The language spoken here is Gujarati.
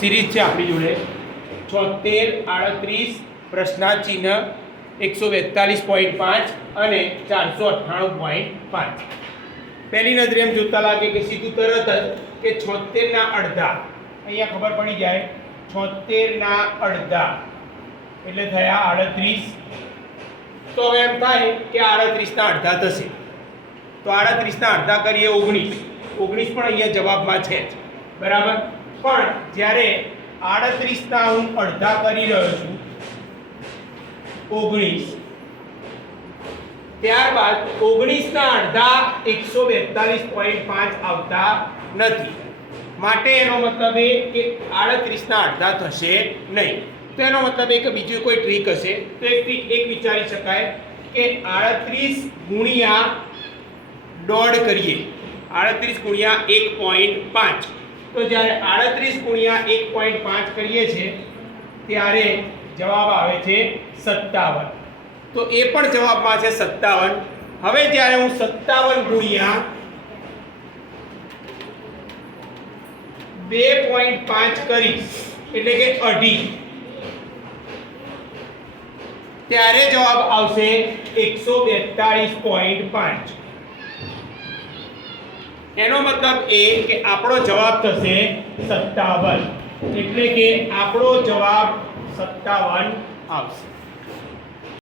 સિરીઝ છે આપણી જોડે 76, 38, પ્રશ્નાર્થ ચિહ્ન 142.5 અને 498.5. પહેલી નજરે એમ જોતા લાગે કે સીધું તરત જ કે 76 ના અડધા, અહીંયા ખબર પડી જાય 76 ના અડધા એટલે થયા 38. તો હવે એમ થાય કે 38 ના અડધા થશે, તો 38 ના અડધા કરીએ 19. 19 પણ અહીંયા જવાબમાં છે જ, બરાબર. પણ જ્યારે 38 ના હું અડધા કરી રહ્યો છું 19, ત્યારબાદ 19 ના અડધા 142.5 આવતા નથી, માટે એનો મતલબ એ કે 38 ના અડધા થશે નહીં. તો એનો મતલબ એ કે બીજી કોઈ ટ્રીક હશે. તો એક વિચારી શકાય કે 38 ગુણ્યા દોઢ કરીએ, 38 ગુણ્યા 1.5. તો જ્યારે 38 ગુણ્યા 1.5 કરીએ છીએ ત્યારે જવાબ આવે છે 57. તો એ પણ જવાબમાં છે 57. હવે જ્યારે હું 57 ગુણ્યા 2.5 કરીશ એટલે કે અઢી, ત્યારે જવાબ આવશે 142.5. એનો મતલબ એ કે આપણો જવાબ થશે 57, એટલે કે આપણો જવાબ 57 આવશે.